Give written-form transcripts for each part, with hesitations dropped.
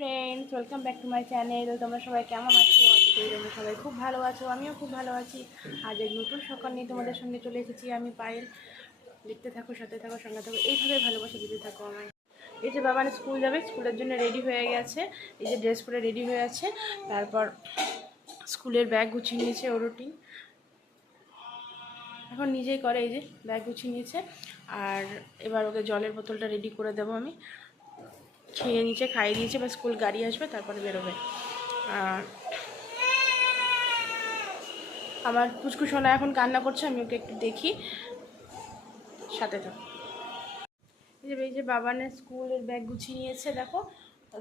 Friends, welcome back to my channel. তোমরা সবাই কেমন আছো? আজকে তোমরা সবাই খুব ভালো আছো, আমিও খুব ভালো আছি। আজ এক নতুন সকাল নিয়ে তোমাদের সঙ্গে চলে এসেছি আমি পায়েল। দেখতে থাকো, সাথে থাকো, সঙ্গে থাকো, এইভাবে ভালোবাসা দিতে থাকো আমায়। এই যে বাবা স্কুল যাবে, স্কুলের জন্য রেডি হয়ে গেছে। এই যে ড্রেস পরে রেডি হয়ে আছে, তারপর স্কুলের ব্যাগ গুছিয়ে নিয়েছে, ও রুটিন এখন নিজেই করে। এই যে ব্যাগ গুছিয়ে নিয়েছে, আর এবার ওকে জলের বোতলটা রেডি করে দেবো আমি। খেয়ে নিচে খাইয়ে দিয়েছে, বা স্কুল গাড়ি আসবে তারপরে বেরোবে। আর আমার পুচকু সোনা এখন কান্না করছে, আমি ওকে একটু দেখি, সাথে থাকো। এই যে বাবানের স্কুলের ব্যাগ গুছিয়ে নিয়েছে, দেখো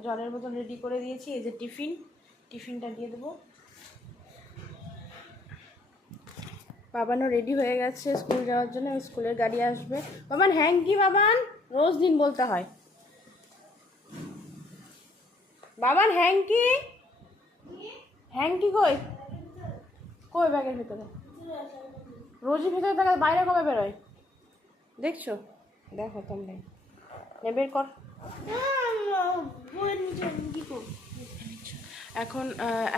জলের বোতল রেডি করে দিয়েছি। এই যে টিফিনটা দিয়ে দেবো। বাবানও রেডি হয়ে গেছে স্কুল যাওয়ার জন্য, স্কুলের গাড়ি আসবে। বাবান হ্যাঙ্কি, বাবান রোজ দিন বলতে হয়। বাবান হ্যাঙ্কি, হ্যাঙ্কি কই কই ব্যাগের ভিতরে, রোজই ভিতরে থাকা, বাইরে কবে বেরোয় দেখছো? দেখো তোমরা, বের কর। এখন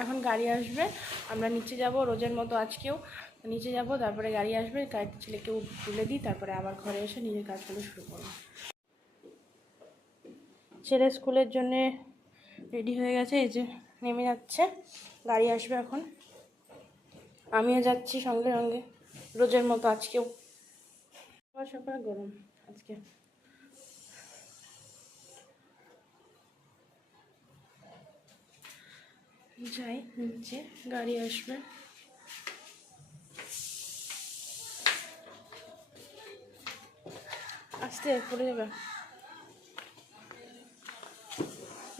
এখন গাড়ি আসবে, আমরা নিচে যাব রোজের মতো আজকেও নিচে যাব, তারপরে গাড়ি আসবে, গাড়িতে ছেলেকে তুলে দিই, তারপরে আবার ঘরে এসে নিজের কাজগুলো শুরু করব। ছেলে স্কুলের জন্য রেডি হয়ে গেছে, এই যে নেমে যাচ্ছে, গাড়ি আসবে এখন। আমিও যাচ্ছি সঙ্গে সঙ্গে রোজের মতো আজকেও। সকালে গরম আজকে। যাই নিচে, গাড়ি আসবে। আসতে পড়ে যাবে।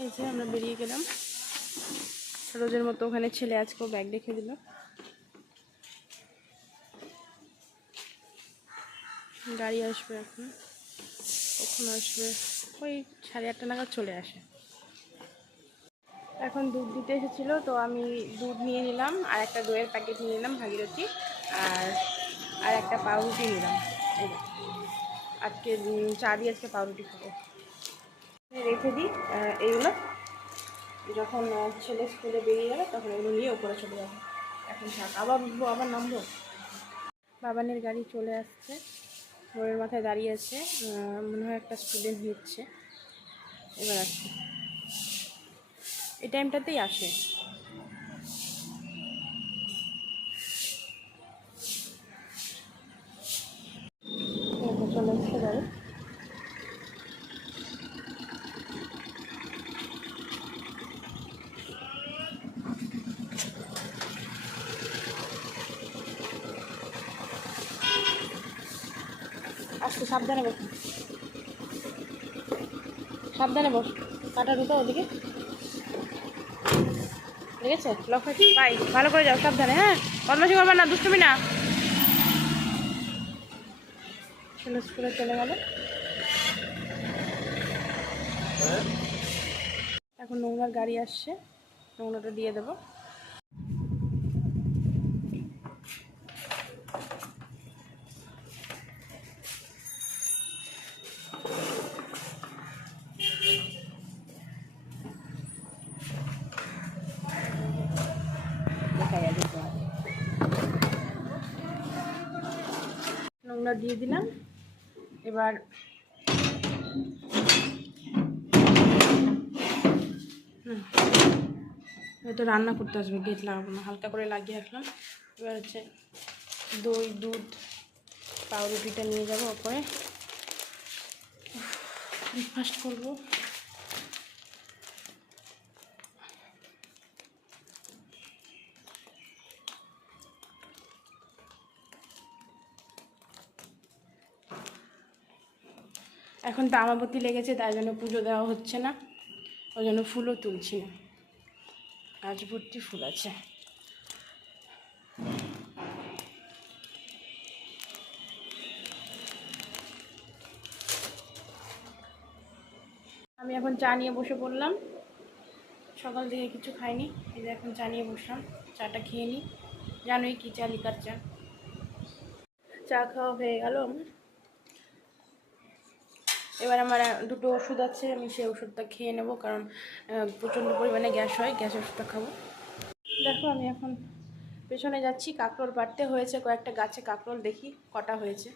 এই যে আমরা বেরিয়ে গেলাম রোজের মতো। ওখানে ছেলে আজকেও ব্যাগ রেখে দিল। গাড়ি আসবে এখন, কখন আসবে? ওই 8:30 নাগাদ চলে আসে। এখন দুধ দিতে এসেছিলো, তো আমি দুধ নিয়ে নিলাম, আর একটা দইয়ের প্যাকেট নিয়ে নিলাম ভাগীরথী, আর একটা পাউরুটি নিলাম। এই আজকে চা দিয়ে আজকে পাউরুটি খাবো। রেখে দিই এইগুলো, যখন ছেলে স্কুলে বেরিয়ে যাবে তখন এগুলো নিয়ে ওপরে চলে যাবো। এখন থাক, আবার উঠবো, আবার নামবো। বাবানের গাড়ি চলে আসছে, রোডের মাথায় দাঁড়িয়ে আছে, মনে হয় একটা স্টুডেন্ট নিচ্ছে। এবার আসছে, এই টাইমটাতেই আসে। চলে এসছে গাড়ি। আসতে সাবধানে বস, সাবধানে বস, কাটা ঢুকো ওদিকে, ঠিক আছে? লক বাই, ভালো করে যাও, সাবধানে। হ্যাঁ, বদমাশি করবা না, দুষ্টুমি না। ছেলে স্কুলে চলে গেল। এখন নোংরার গাড়ি আসছে, নোংরাটা দিয়ে দেবো। নোংরা দিয়ে দিলাম। এবার হয়তো রান্না করতে আসবে, গেট লাগাবো না, হালকা করে লাগিয়ে রাখলাম। এবার হচ্ছে দই, দুধ, পাউরুটিটা নিয়ে যাবো ওপরে, ব্রেকফাস্ট করবো। এখন তো আমাবতী লেগেছে, তাই জন্য পুজো দেওয়া হচ্ছে না, ওই জন্য ফুলও তুলছি না। আজ ভর্তি ফুল আছে। আমি এখন চা নিয়ে বসে পড়লাম, সকাল থেকে কিছু খাইনি, এই যে এখন চা নিয়ে বসলাম, চাটা খেয়ে নিই। জানোই কি চা, লিকার চা। চা খাওয়া হয়ে গেল আমার। এবার আমার দুটো ওষুধ আছে, আমি সেই ওষুধটা খেয়ে নেব, কারণ প্রচণ্ড পরিমাণে গ্যাস হয়, গ্যাসের ওষুধটা খাবো। দেখো আমি এখন পেছনে যাচ্ছি, কাঁকরোল পাড়তে হয়েছে, কয়েকটা গাছে কাঁকরোল দেখি কটা হয়েছে।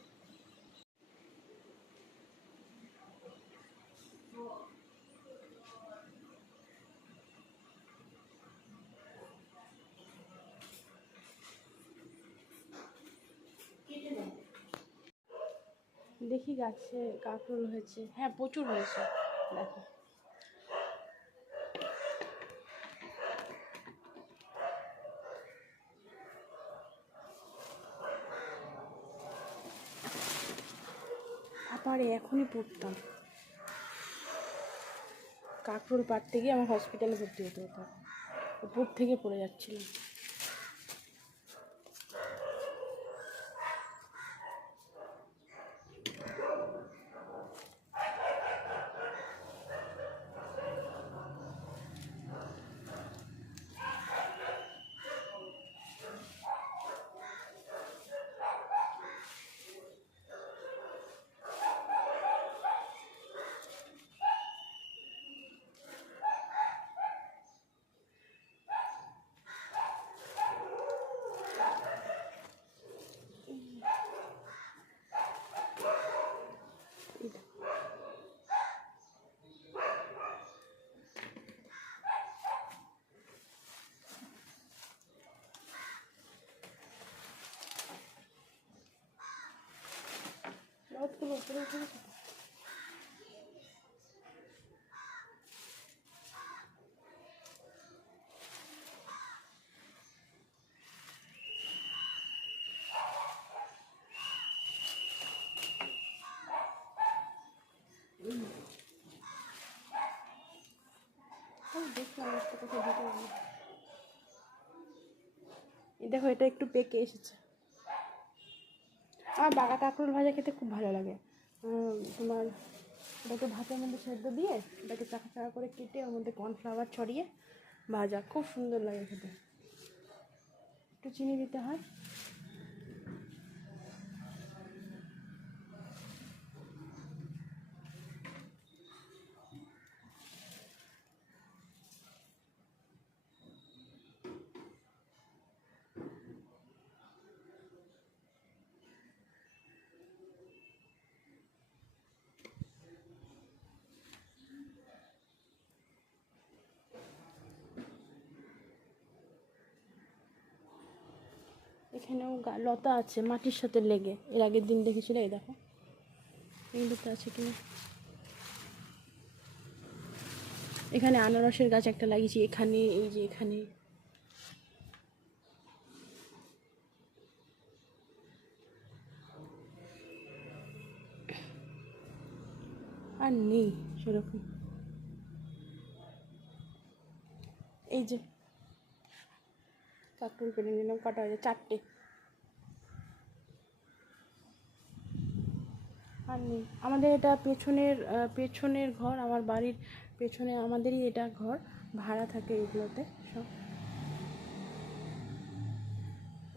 দেখি গাছে কাঁকরোল হয়েছে, হ্যাঁ প্রচুর হয়েছে দেখো। আবার এখনই পড়তাম, কাঁকরোল পাড়তে গিয়ে আমার হসপিটালে ভর্তি হতে হতো, উপর থেকে পড়ে যাচ্ছিল। রথগুলো উপরে উঠে গেছে। দেখলাম একটা কোথাও ঢুকে গেল। দেখো এটা একটু পেকে এসেছে। আমার বাঘা কাঁকরোল ভাজা খেতে খুব ভালো লাগে। তোমার ওটাকে ভাতের মধ্যে সেদ্ধ দিয়ে ওটাকে চাকা চাকা করে কেটে ওর মধ্যে কর্নফ্লাওয়ার ছড়িয়ে ভাজা, খুব সুন্দর লাগে খেতে। একটু চিনি দিতে হয়। এখানেও লতা আছে মাটির সাথে লেগে, এর আগের দিন দেখেছিল। এই দেখো এই লতা আছে কিনা। এখানে আনারসের গাছ একটা লাগিয়েছি, এখানে এই যে এখানে। আর নেই সেরকম। এই যে কাঁকরোল পেরে নিলাম, কটা হয়েছে? 4টে। আর নেই। আমাদের এটা পেছনের ঘর, আমার বাড়ির পেছনে আমাদেরই এটা ঘর, ভাড়া থাকে এগুলোতে সব।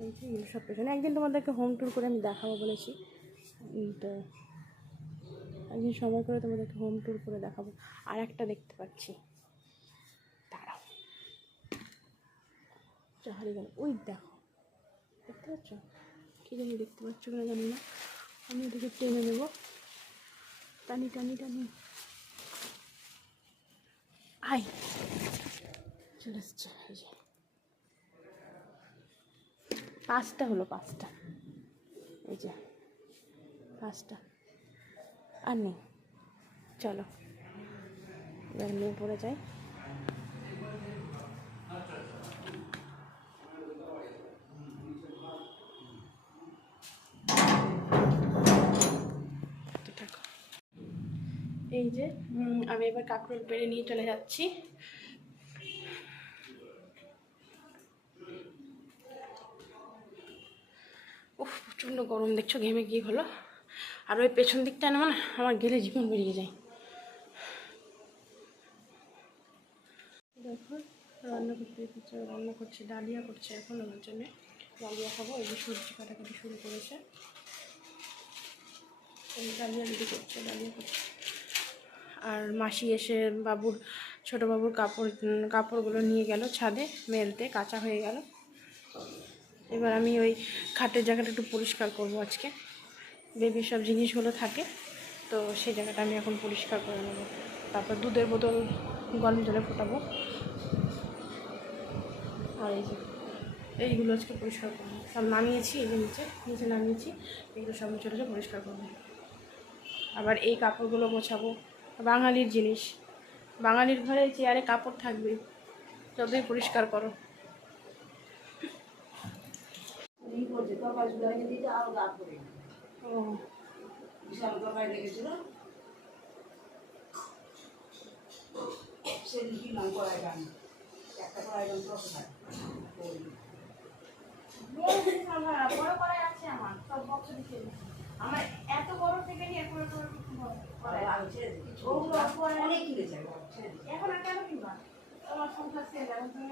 এই যে এগুলো সব পেছনে। একদিন তোমাদেরকে হোম ট্যুর করে আমি দেখাবো বলেছি, তো একদিন সময় করে তোমাদেরকে হোম ট্যুর করে দেখাবো। আর একটা দেখতে পাচ্ছি, দাঁড়াও, হারিয়ে গেল। ওই দেখো, দেখতে পাচ্ছ? কী জানি দেখতে পাচ্ছ কিনা জানি না, আমি ওদেরকে টেনে নেবো। টানি টানি টানি, আই চলে এসছে। এই যে 5টা হলো, 5টা। এই যে 5টা, আর নেই। চলো এবার নিয়ে পড়ে যাই। এই যে আমি এবার কাঁকরোল পেড়ে নিয়ে চলে যাচ্ছি। উফ প্রচণ্ড গরম, দেখছো ঘেমে গিয়ে হলো। আর ওই পেছন দিকটা না, মানে আমার গেলে জীবন বেরিয়ে যায়। দেখো রান্না করছে, ডালিয়া করছে এখন আমার জন্য। ডালিয়া খাবো। এই যে সবজি কাটাকাটি শুরু করেছে, ডালিয়া রেডি করছে, ডালিয়া করছে। আর মাসি এসে ছোটো বাবুর কাপড়গুলো নিয়ে গেল ছাদে মেলতে, কাঁচা হয়ে গেল। এবার আমি ওই খাটের জায়গাটা একটু পরিষ্কার করব আজকে। বেবির সব জিনিসগুলো থাকে, তো সেই জায়গাটা আমি এখন পরিষ্কার করে নেব। তারপর দুধের বোতল গরম জলে ফোটাবো। আর এইগুলো আজকে পরিষ্কার করবো। সব নামিয়েছি, এই যে নিচে নামিয়েছি, এগুলো সব চলে পরিষ্কার করবো। আবার এই কাপড়গুলো গোছাবো। বাঙালির জিনিস, বাঙালির ঘরে চেয়ারে কাপড় থাকবে, যতই পরিষ্কার করো। ও বিশাল তরকারি লেগেছিল সেদিন, কি নাম করাই গান, একটা করাই গান বড় করাই আছে আমার, সব বক্স দিচ্ছে আমার, এত বড় থেকে নিয়ে অনেক কিনেছে এখন। আর কেন কিনবা, তোমার সংসার শেষ, এখন তুমি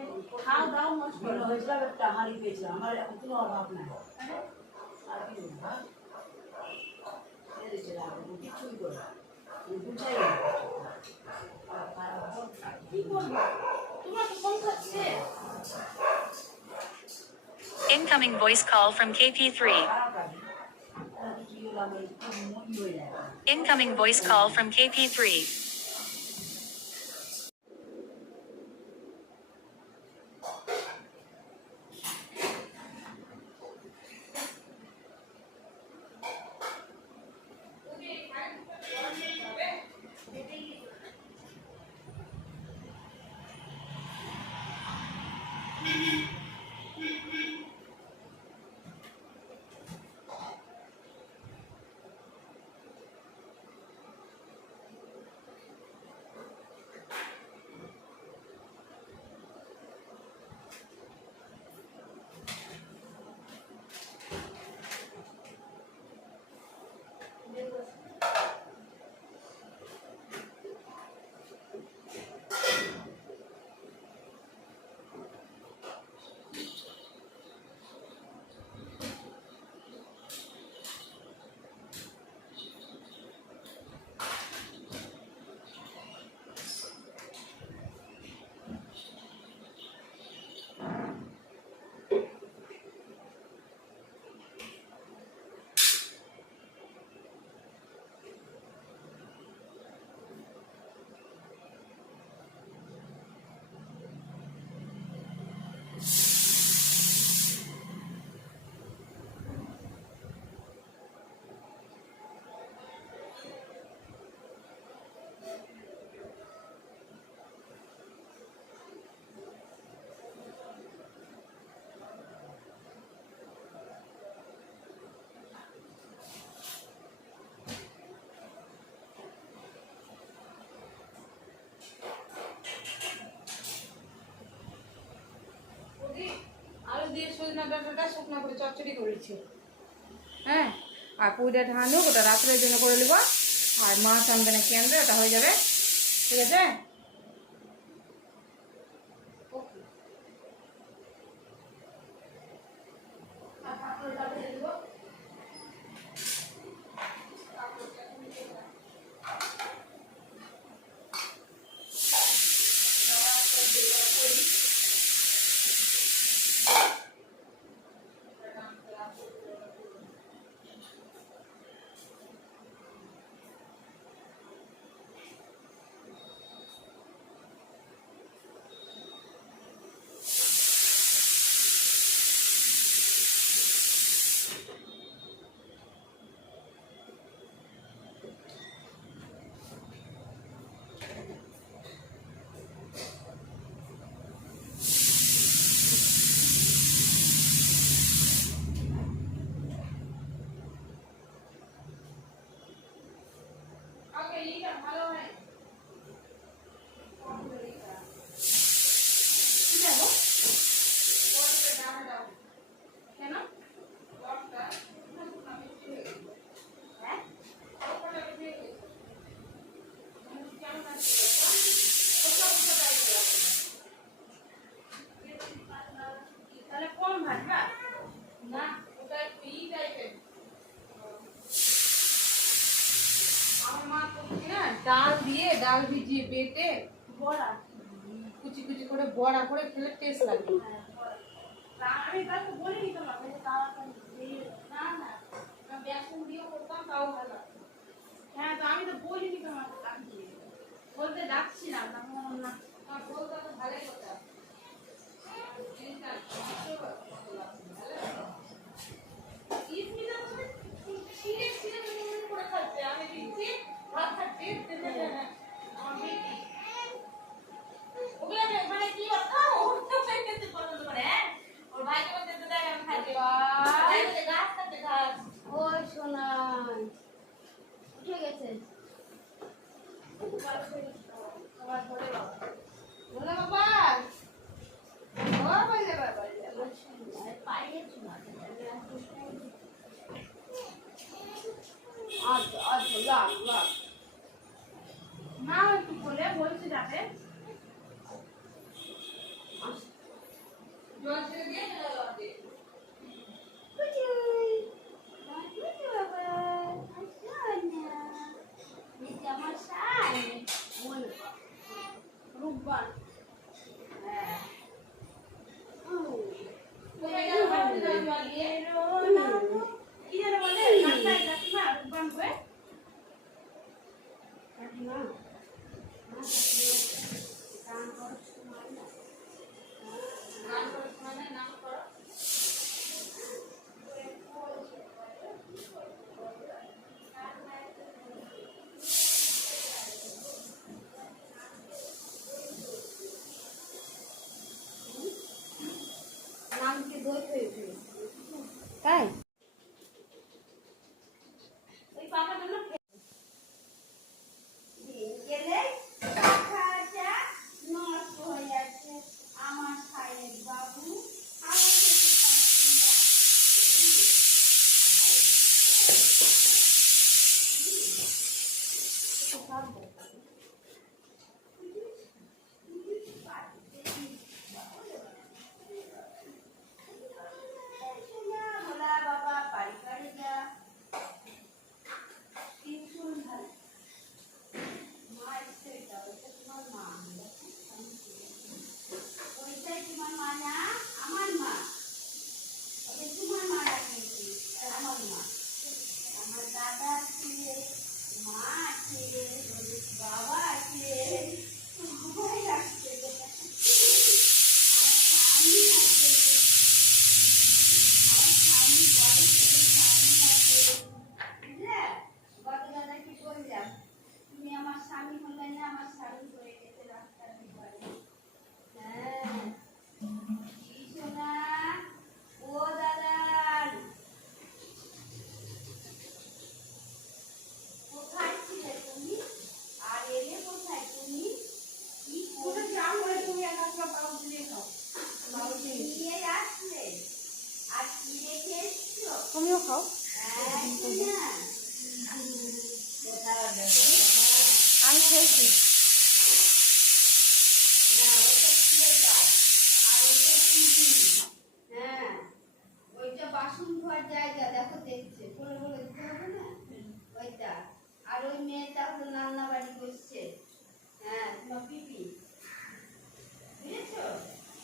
খাও দাও নষ্ট হয়েছিল। একটা হাঁড়ি পেয়েছিলাম, আমার এখন কোনো অভাব নাই। আর কি কিছুই করে বুঝাই কি করবো, তোমার তো সংসার শেষ। Incoming voice call from KP3. Incoming voice call from KP3. আলু দিয়ে সজনা ডাঁটাটা শুকনো করে চচ্চড়ি করেছি, হ্যাঁ। আর পুইটা ধানুক, ওটা রাত্রের জন্য করে নেব। আর মাছ আনবে না কেন্দ্রে, ওটা হয়ে যাবে, ঠিক আছে। ডাল ভিজিয়ে বেটে বড়া কুচি কুচি করে বড়া করে খেলে টেস্ট লাগে। আমি কাউকে বলিনি তোমাকে যে তাড়াতাড়ি দিয়ে না না আমি বেসন দিয়েও করতাম তাও ভালো। হ্যাঁ তো আমি তো বলিনি তোমাকে কাকে বলতে যাচ্ছিলাম না না আর বলতে তো ভালোই কথা। ওই সোনাই উঠে গেছে বলে বাবা ও বলে বাবা পাইয়ে আচ্ছা আচ্ছা লাগ লাগ মা একটু বলে বলছি যাতে জল ছেড়ে দিয়ে জল দিয়ে আমার সাই মনে রূপবান কি যেন বলে কাঁচাই কাকিমা রূপবান করে নাম করো। নামকে দই হয়ে তাই ওই পাখাটা না গেলে পাখাটা নষ্ট হয়ে যাচ্ছে আমার সাইয়ের বাবু আমার ভোলা বাবা বাড়ি বাড়ি যা টিউশন ভালো মা এসছে এটা ওইটা তোমার মা ওইটাই তোমার মা না আমার মা ওটা তোমার মা রাখিয়েছি আমার মা আমার দাদা আছে মা আছে বাবা আছে সবাই আসছে আমার স্বামী আছে আমার স্বামী বড় ছেলে স্বামী আছে বুঝলে গত দাদা কি বললাম তুমি আমার স্বামী হলে না আমার স্বামী হয়ে গেছে রাস্তার বিপারে হ্যাঁ কি সোনা ও দাদার কোথায় ছিলে তুমি আর এলে কোথায় তুমি কি ওটা যা করে তুমি এক আসলে পাউ দিয়ে খাও করে নিয়ে আসলে আর কি রেখে এসছো তুমিও খাও হ্যাঁ কি না আমি খেয়েছি না ওইটা ফুলের গাছ আর ওইটা টিভি হ্যাঁ ওইটা বাসন ধোয়ার জায়গা দেখো দেখছে বলে বলে দিতে হবে না ওইটা আর ওই মেয়েটা হলো নান্না বাড়ি বসছে হ্যাঁ তোমার পিপি বুঝেছো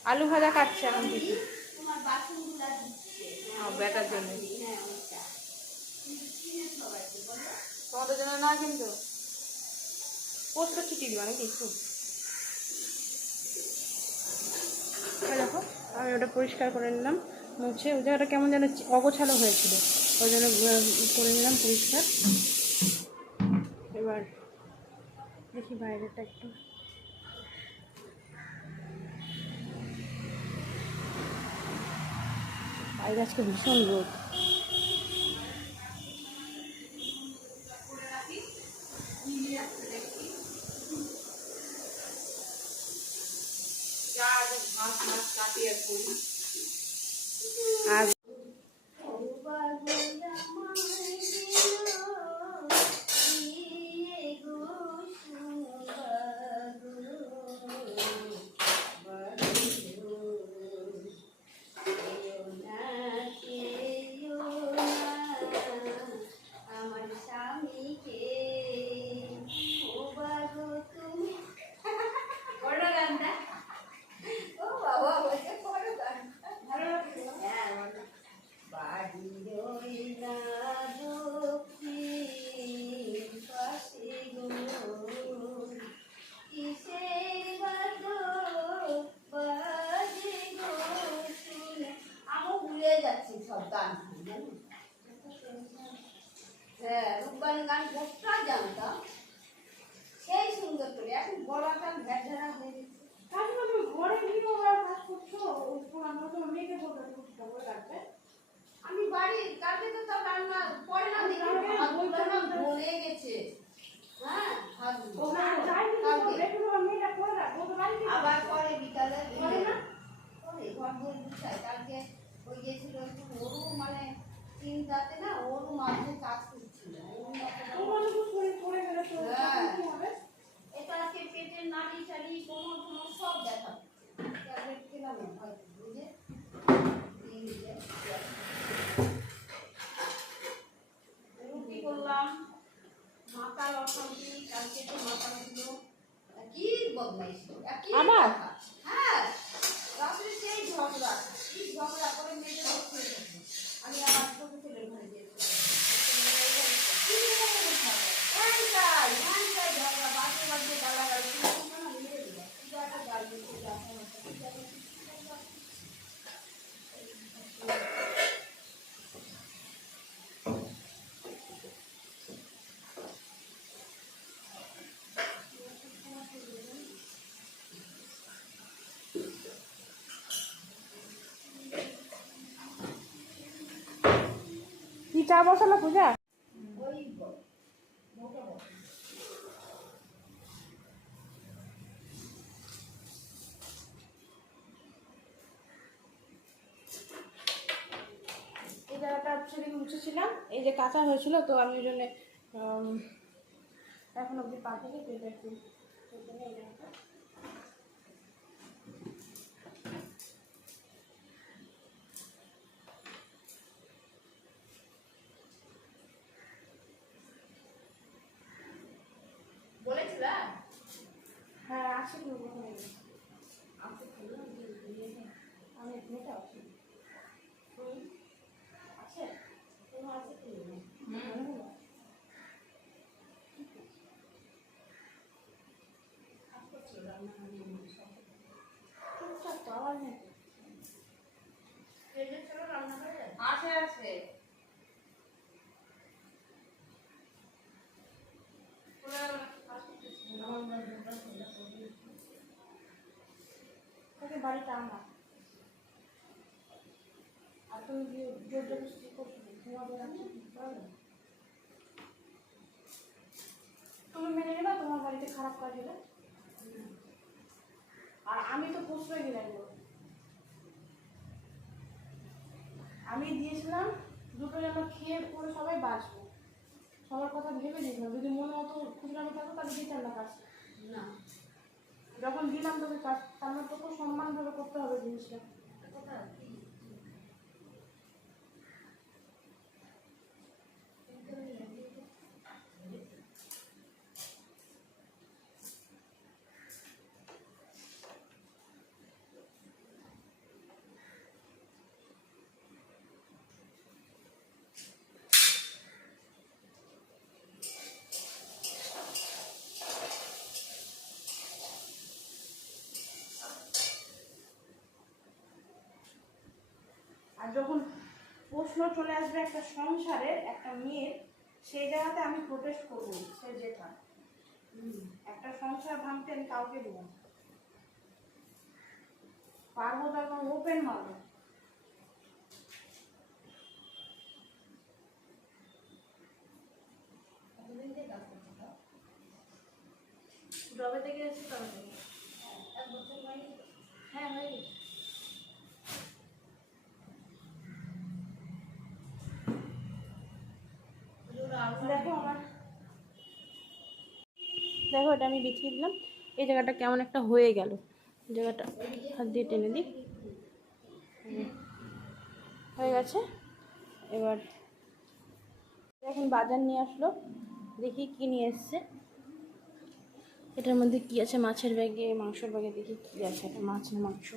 আলু ভাজা কাটছে এখন দিদি তোমার বাসনগুলা দিচ্ছে বেটার জন্য হ্যাঁ ওইটা কিন্তু কিনে সবাইকে বলো তোমাদের জন্য না কিন্তু পোস্ট ছিটিয়ে দিবা নাকি একটু দেখো আমি ওটা পরিষ্কার করে নিলাম মুছে ওই জায়গাটা কেমন যেন অগোছালো হয়েছিল ওই জন্য করে নিলাম পরিষ্কার। এবার দেখি বাইরেটা একটু বাইরে আজকে ভীষণ রোদ আর আমার স্বামীকে ও বাগো সব গান হয়, জানো? হ্যাঁ, রূপবান গান গোটা জানতাম, সেই সুন্দর করে। এখন গলাটা ভেড়া হয়ে গেছে। তাহলে তুমি ঘরে গিয়ে ওরা কাজ করছো, আমরা তো মেয়েকে বলতে করতে হবে রাখবে। আমি বাড়ি কালকে তো তার রান্না পরে না দেখি ভাতগুলো না গলে গেছে। হ্যাঁ, ভাতগুলো মেয়েটা করে রাখবো তো বাড়ি আবার পরে বিকালে করে না? পরে ঘর দুয়ার গুছাই। কালকে ওই গেছিল একটু ওরু, মানে চিন্তাতে না ওরু মাঝে কাজ করছিল। তোমার তো শরীর করে গেলে তো হ্যাঁ। কি হবে? এটা আজকে পেটের নাড়ি টাড়ি কোমর টোমর সব দেখা ট্যাবলেট খেলাম হয়তো বুঝে রুটি করলাম। মাথার অশান্তি, কালকে তো মাথা উঠল। কি বদমাইশি, একই আবার? কথা। হ্যাঁ, রাত্রে সেই ঝগড়া, কি ঝগড়া করে মেয়েদের বসে রেখেছে। আমি আমার ছোট ছেলের ঘরে গিয়েছি, ঝগড়া বাজে বাজে গালাগালি মেরে দিল। কি একটা গালি কি চা বসালো পূজা? ওই বল, মোটা বল। এই জায়গাটা সেদিন মুছেছিলাম, এই যে কাঁচা হয়েছিল, তো আমি ওই জন্যে এখন অব্দি পাঠিয়ে তো এটা একটু এই জায়গাটা বলেছিল হ্যাঁ আসে কিন্তু আমি মেয়েটা আছি আছে তোমার আছে কি টুকটাক তো আওয়াজ নেই। আছে আছে। তোকে বাড়িটা আমার, আর তুমি জোর জবরদস্তি করছো, তোমাদের আছে তুমি মেনে নেবা তোমার বাড়িতে খারাপ কাজ হলে? আর আমি তো প্রশ্রয় দিলাম, আমি দিয়েছিলাম দুটো যেন খেয়ে পরে সবাই বাঁচবো, সবার কথা ভেবে দিয়েছিলাম। যদি মনে মতো খুচরামি থাকতো তাহলে দিতাম না কাজটা। না, যখন দিলাম তোকে কাজ, তার মানে তোকে সম্মানভাবে করতে হবে জিনিসটা। কথা কি আর যখন প্রশ্ন চলে আসবে একটা সংসারের, একটা মেয়ের, সেই জায়গাতে আমি প্রোটেস্ট করবো, সে যেটা একটা সংসার ভাঙতে আমি কাউকে দেবো না, পারবো তখন ওপেন মারবো। জবে থেকে এসেছি তবে থেকে। এক বছর হয়নি? হ্যাঁ হয়ে গেছে। দেখো আমার, দেখো এটা আমি বিছিয়ে দিলাম, এই জায়গাটা কেমন একটা হয়ে গেল, জায়গাটা হাত দিয়ে টেনে দিই, হয়ে গেছে। এবার এখন বাজার নিয়ে আসলো, দেখি কি নিয়ে এসছে, এটার মধ্যে কি আছে, মাছের ব্যাগে, মাংসের ব্যাগে, দেখি কি আছে, এটা মাছ না মাংস।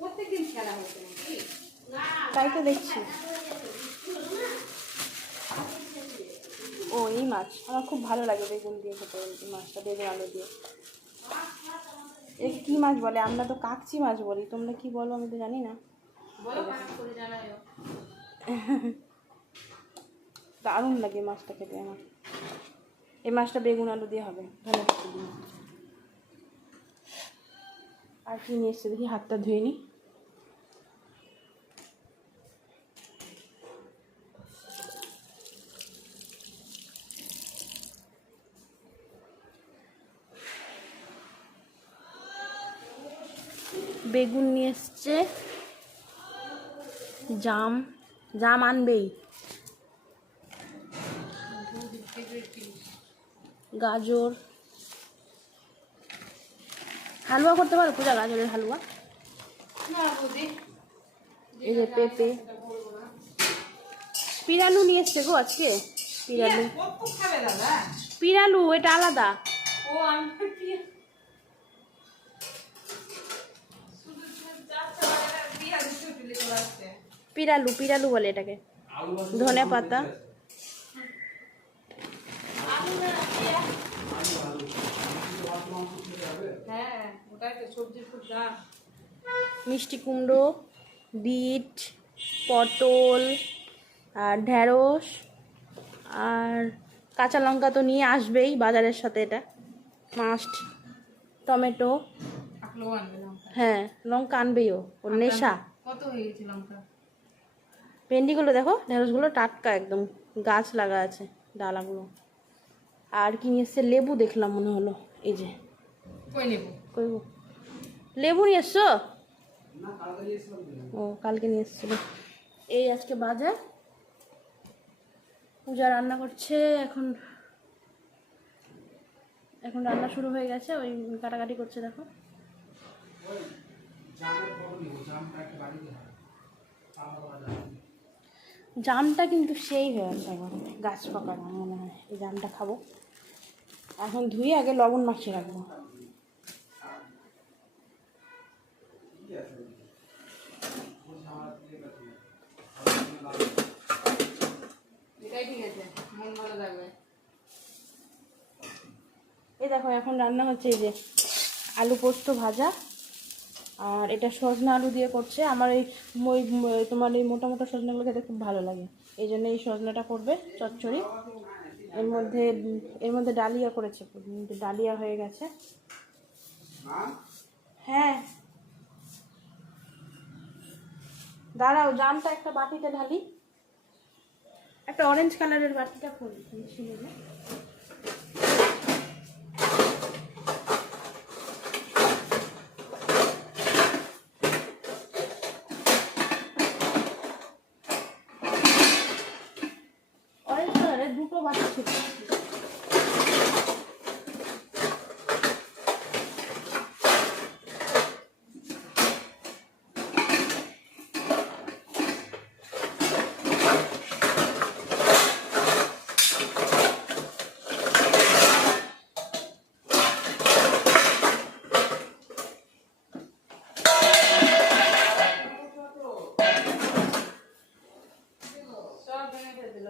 প্রত্যেকদিন খেলা হতো নাকি? তাই তো দেখছি। এই মাছ আমার খুব ভালো লাগে বেগুন দিয়ে খেতে, এই মাছটা বেগুন আলু দিয়ে। এর কি মাছ বলে? আমরা তো কাকচি মাছ বলি, তোমরা কি বলো আমি তো জানি না। বলো কমেন্ট করে জানাও। দারুণ লাগে মাছটা খেতে আমার। এই মাছটা বেগুন আলু দিয়ে হবে, ধনে পাতা দিয়ে। আর কি নিয়ে এসছে দেখি, হাতটা ধুয়ে নিই। বেগুন নিয়ে এসছে, জাম, জাম আনবেই, গাজর, হালুয়া করতে পারো পূজা, গাজরের হালুয়া। না বৌদি, এই যে পেঁপে, পিরালু নিয়ে এসছে গো আজকে, পিরালু। কত খাবে দাদা? পিরালু এটা আলাদা। ও আমি কি শুধু যাচ্ছে বাজারে দিয়া দিতে চলে আসছে। পিরালু, পিরালু বলে এটাকে। ধনে পাতা, হ্যাঁ ওটাই তো সবজির খুব দাম। মিষ্টি কুমড়ো, বিট, পটল, আর ঢ্যাঁড়স, আর কাঁচা লঙ্কা তো নিয়ে আসবেই বাজারের সাথে, এটা মাস্ট। টমেটো, আকলো আনবে লঙ্কা। হ্যাঁ লঙ্কা আনবেই, ওর নেশা। কত হয়ে গেছে লঙ্কা? ভেন্ডিগুলো দেখো, ঢেঁড়সগুলো টাটকা একদম, গাছ লাগা আছে ডালাগুলো। আর কি নিয়ে এসছে? লেবু দেখলাম মনে হলো, এই যে। কই নেব? কই গো? লেবু নিয়ে এসছো? ও কালকে নিয়ে এসেছিল। এই আজকে বাজার। পূজা রান্না করছে এখন, এখন রান্না শুরু হয়ে গেছে, ওই কাটাকাটি করছে দেখো। জামটা কিন্তু সেই হয়ে আছে এখন, গাছ পাকা জাম মনে হয়। এই জামটা খাবো, এখন ধুয়ে আগে লবণ মাখিয়ে রাখবো। এটাই ঠিক আছে, মন ভালো থাকবে। এই দেখো এখন রান্না হচ্ছে, এই যে আলু পোস্ত ভাজা, আর এটা সজনা আলু দিয়ে করছে। আমার এই তোমার এই মোটা মোটা সজনাগুলো খেতে খুব ভালো লাগে, এই জন্য এই সজনাটা করবে চচ্চড়ি। এর মধ্যে ডালিয়া করেছে, ডালিয়া হয়ে গেছে। হ্যাঁ দাঁড়াও, জামটা একটা বাটিতে ঢালি, একটা অরেঞ্জ কালারের বাটিটা খুলি। অরেঞ্জ কালারের দুটো বাটি ছিল। সব ভেঙে ফেলে দিল।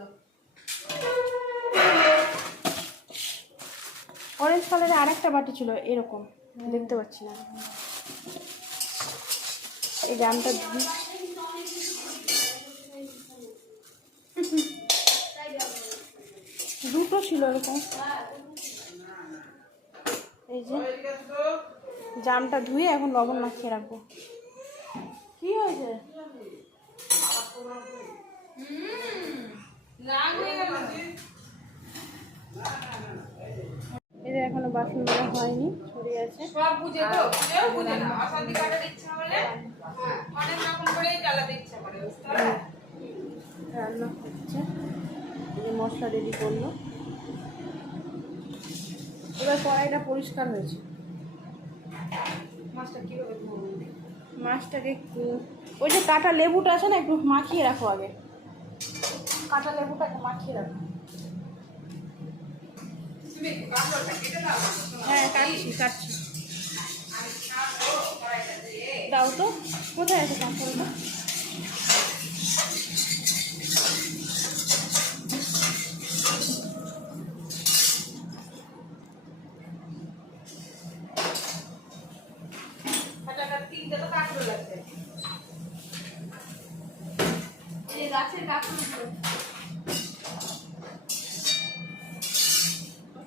অরেঞ্জ কালারের আরেকটা বাটি ছিল এরকম, দেখতে পাচ্ছি না। এই জামটা দুটো ছিল এরকম। এই যে জামটা ধুয়ে এখন লবণ মাখিয়ে রাখবো। কি হয়েছে? রাগ হয়ে গেল। এই যে এখনো বাসন ধোয়া হয়নি, ছড়িয়ে আছে। সব বুঝে তো, কেউ বুঝে না। অশান্তি কাটার ইচ্ছা হলে অনেক রকম করেই জ্বালাতে ইচ্ছা করে, বুঝতে পারলে? রান্না হচ্ছে, এই যে মশলা রেডি করলো। এবার কড়াইটা পরিষ্কার হয়েছে। মাছটা কিভাবে ধোবো? মাছটাকে ওই যে কাটা লেবুটা আছে না, একটু মাখিয়ে রাখো আগে। কাটা লেবুটাকে মাখিয়ে রাখো। তুমি একটু কাপড়টা কেটে দাও। হ্যাঁ কাটছি। দাও তো, কোথায় আছে কাপড়টা? গাছের কাপড় গুলো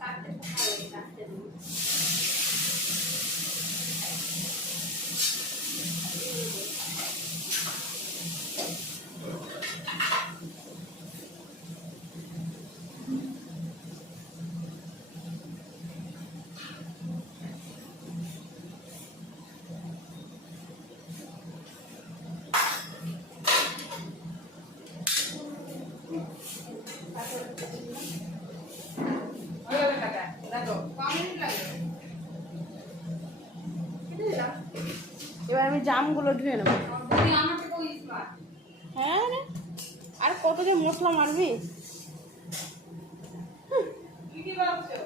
কাটতে ভালো কাটতে দিই হয়ে গেছে কাটা দেখো কমেন্ট লাগে এবার আমি জামগুলো ধুয়ে নেবো। দিদি আমাকে তো স্মার্ট হ্যাঁ রে, আর কত যে মশলা মারবি। কি ভাবছো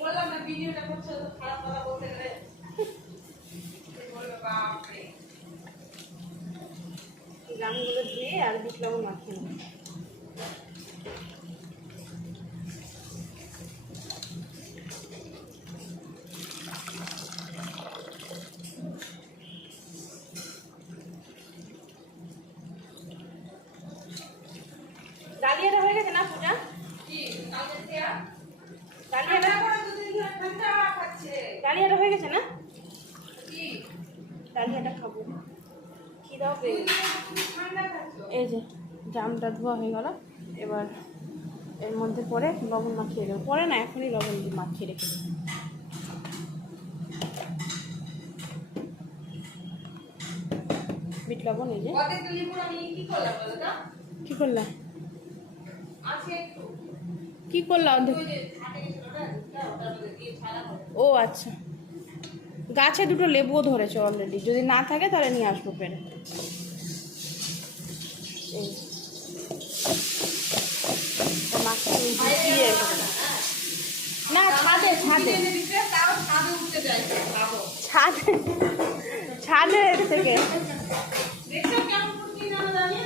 বললাম না ভিডিওটা করছো তো খারাপ কথা বলতে গেলে বলবে বাপ রে জামগুলো ধুয়ে আর বিট লবণ মাখিয়ে নেবো। ডালিয়াটা হয়ে গেছে না পূজা? কি কালকে থেকে ডালিয়াটা করে দুদিন ধরে ঠান্ডা খাচ্ছে ডালিয়াটা হয়ে গেছে না? কি ডালিয়াটা খাবো। কি দাও পেয়ে তুমি ঠান্ডা খাচ্ছো এই যে জামটা ধোয়া হয়ে গেল। এবার এর মধ্যে পরে লবণ মাখিয়ে দেবো। পরে না, এখনই লবণ দিয়ে মাখিয়ে রেখে দেবো। বিট লবণ এই যে। কতে তুলি পুরো আমি কি করলাম বলো তো কি করলাম? আজকে একটু কি করলাম? ওই যে ছাটে গেছিল না ওটার মধ্যে দিয়ে ছাড়া হবে ও আচ্ছা, গাছে দুটো লেবুও ধরেছে অলরেডি। যদি না থাকে তাহলে নিয়ে আসবো পেরে। এই এটা মাখিয়ে দিয়ে রেখে দেবো। না, ছাদে ছাদে কিনে দিতে তাও ছাদে উঠতে চাইছে ভাবো ছাদে ছাদে থেকে। দেখছো কেমন ফুটকি না জানি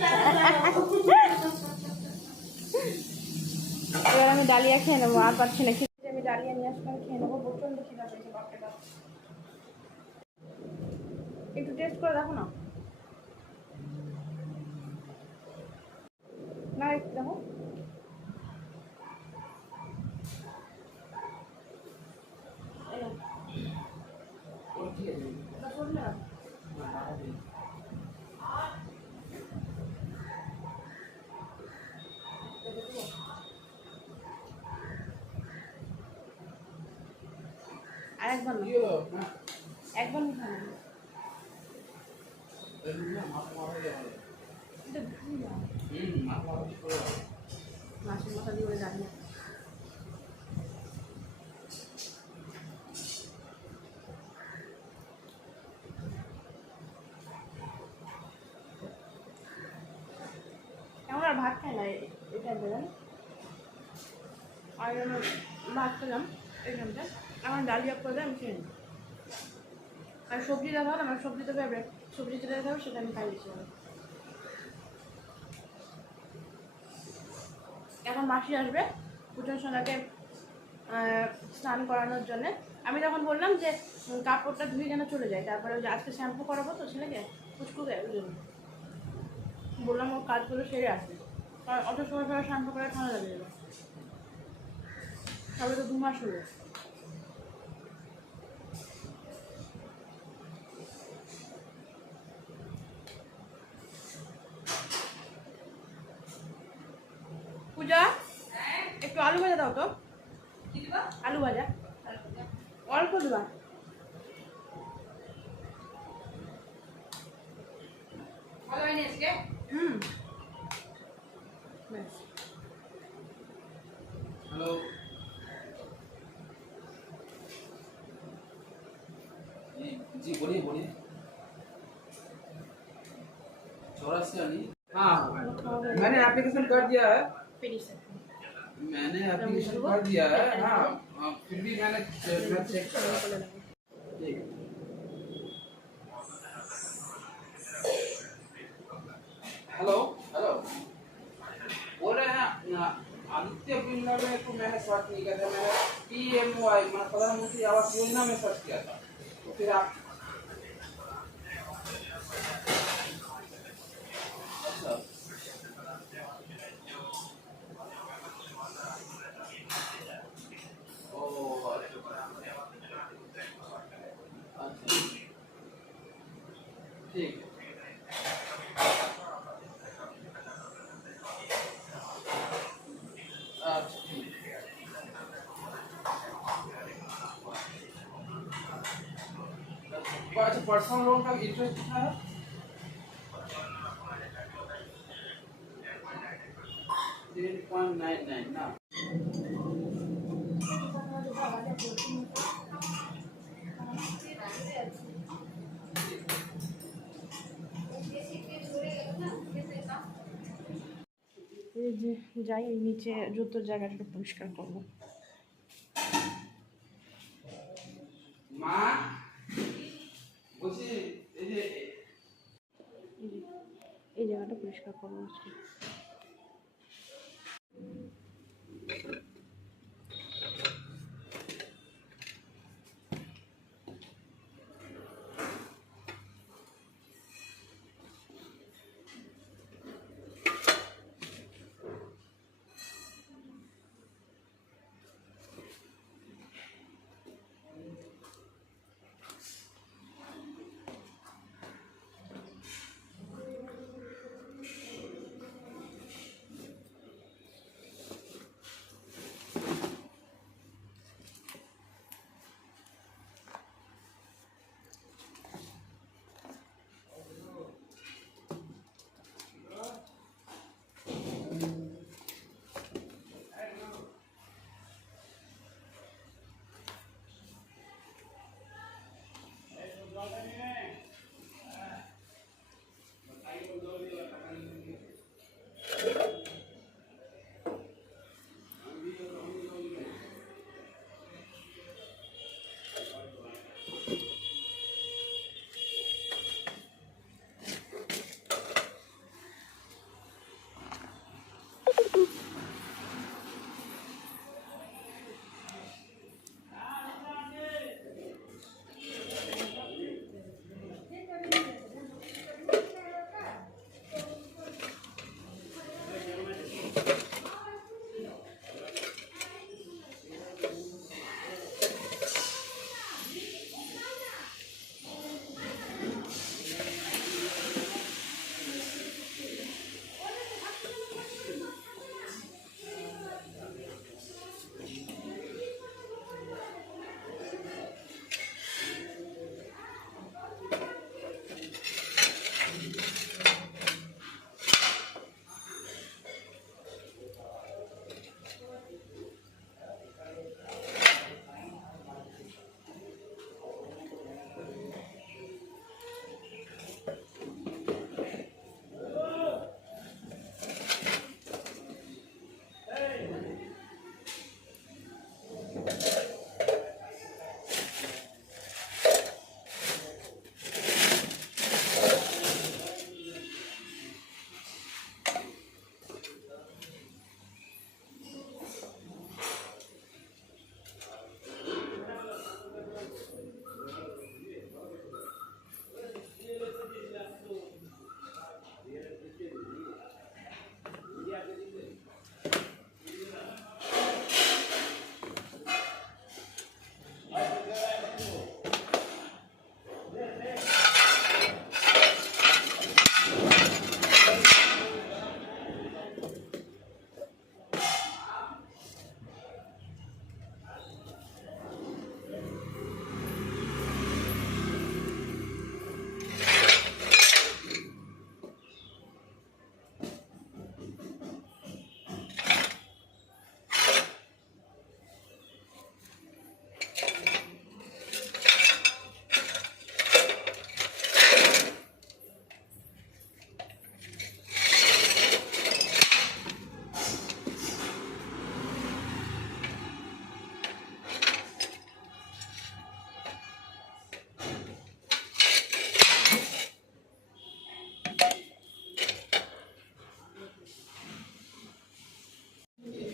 এবার আমি ডালিয়া খেয়ে নেবো। আর পাচ্ছি না খেতে। আমি ডালিয়া নিয়ে আসলাম, খেয়ে নেবো। প্রচন্ড খিদা পেয়েছে, বাপরে বাপ। একটু টেস্ট করে দেখো না। না, একটু দেখো। এই নাও। ওটা করলে না? আর একবার না, একবার মিঠা না। এটা ভুল না। মাছের মাথা দিয়ে জানি। এখন আর ভাত খাই না এটা দেবেন। আর আমি ভাত খেলাম এইখানটা। আমার ডালিয়া করে আমি খেয়ে নিই। আর সবজি দেওয়া আমার সবজি তো ফেভারিট। সবজি যেটা দেওয়া সেটা আমি খাই দিচ্ছি। এখন মাসি আসবে পুজোর সোনাকে স্নান করানোর জন্য। আমি তখন বললাম যে কাপড়টা ধুয়ে যেন চলে যায়। তারপরে ওই যে আজকে শ্যাম্পু করাবো তো ছেলেকে, ফুচকুকে, ওই জন্য বললাম ওর কাজগুলো সেরে আসবে। কারণ অত সময় পরে শ্যাম্পু করে ঠান্ডা লাগে যাবে। তবে তো 2 মাস হলো। পূজা, একটু আলু ভাজা দাও তো। কি দিবা আলু ভাজা অল্প দেবা। ভালো হয়নি আজকে হুম, ব্যাস। हेलो जी बोलिए बोलिए चौरासी वाली हाँ मैंने एप्लीकेशन कर दिया है পেরিস मैंने एप्लीकेशन कर दिया है हाँ फिर भी मैं चेक कर रहा বলে हूँ দেবো। ठीक हेलो हेलो बोल रहे हैं आदित्य बिरला में को मैंने सर्च नहीं किया था। मैंने PMY मतलब प्रधानमंत्री आवास योजना में सर्च किया था। तो फिर आप अच्छा पर्सनल लोन का इंटरेस्ट कितना है? 3.99 ना। এই যে যাই নিচে জুতোর জায়গাটা পরিষ্কার করবো। মা বলছি এই জায়গাটা পরিষ্কার করবো আজকে।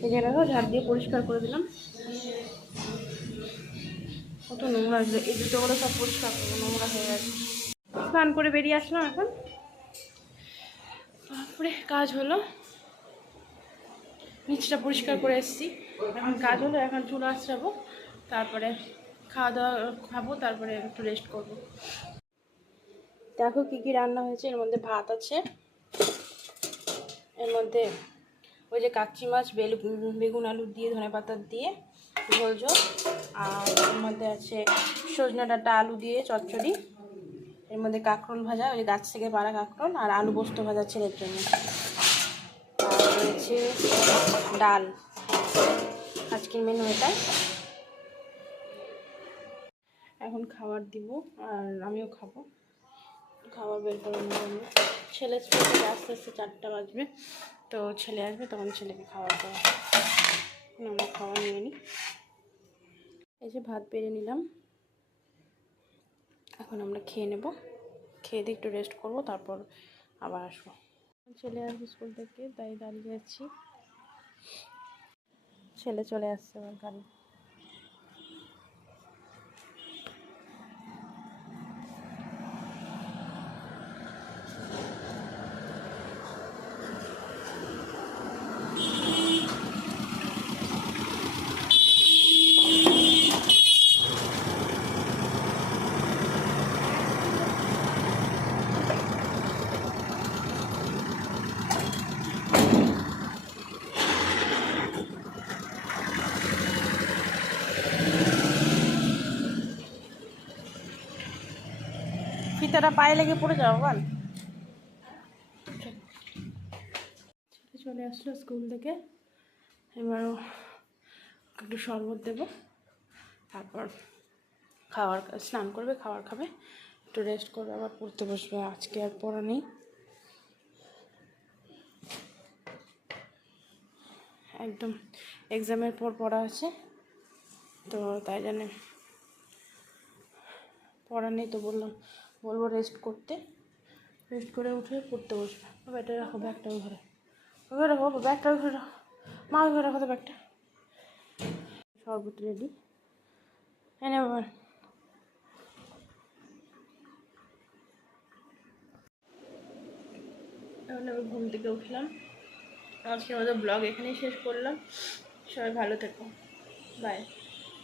এই জায়গাটাও ঝাড় দিয়ে পরিষ্কার করে দিলাম। কত নোংরা হয়েছিল, এই জুতোগুলো সব পরিষ্কার করবো, নোংরা হয়ে গেছে। স্নান করে বেরিয়ে আসলাম এখন, তারপরে কাজ হলো, নিচটা পরিষ্কার করে এসেছি। এখন কাজ হলো, এখন চুল আঁচড়াবো, তারপরে খাওয়া দাওয়া খাবো, তারপরে একটু রেস্ট করবো। দেখো কী কী রান্না হয়েছে। এর মধ্যে ভাত আছে, এর মধ্যে ওই যে কাচ্চি মাছ বেগুন আলু দিয়ে ধনেপাতা দিয়ে ঝোল ঝোল, আর এর মধ্যে আছে সজনে ডাঁটা আলু দিয়ে চচ্চড়ি, এর মধ্যে কাঁকরোল ভাজা, ওই গাছ থেকে পাড়া কাঁকরোল, আর আলু পোস্ত ভাজা ছেলের জন্য। আর রয়েছে ডাল। আজকের মেনু এটাই। এখন খাবার দিব আর আমিও খাবো। খাবার বের করে নেব। ছেলে স্কুল থেকে আস্তে আস্তে 4টা বাজবে, তো ছেলে আসবে তখন ছেলেকে খাবার দেওয়া। আমরা খাবার নিয়ে নিই। এই যে ভাত বেড়ে নিলাম, এখন আমরা খেয়ে নেব। খেয়ে দিয়ে একটু রেস্ট করব, তারপর আবার আসবো। ছেলে আসবে স্কুল থেকে, তাই দাঁড়িয়ে আছি। ছেলে চলে আসছে আমার গাড়ি। ফিতাটা পায়ে লেগে পড়ে যাও গান। ছেলে চলে আসলো স্কুল থেকে, এবারও একটু শরবত দেবো, তারপর স্নান করবে, খাবার খাবে, একটু রেস্ট করবে, আবার পড়তে বসবে। আজকে আর পড়া নেই, একদম এক্সামের পর পড়া আছে, তো তাই জন্য পড়া নেই। তো বলবো রেস্ট করতে। রেস্ট করে উঠে পড়তে বসবে। ব্যাগটা রাখো, ব্যাগটা ওই ঘরে, ওই ঘরে রাখো, ব্যাগটা ওই ঘরে রাখো, মা ওই ঘরে রাখো তো ব্যাগটা। শরবত রেডি, এনে বাবা। এখন আমি ঘুম থেকে উঠলাম। আজকে আমাদের ব্লগ এখানেই শেষ করলাম। সবাই ভালো থেকো, বাই।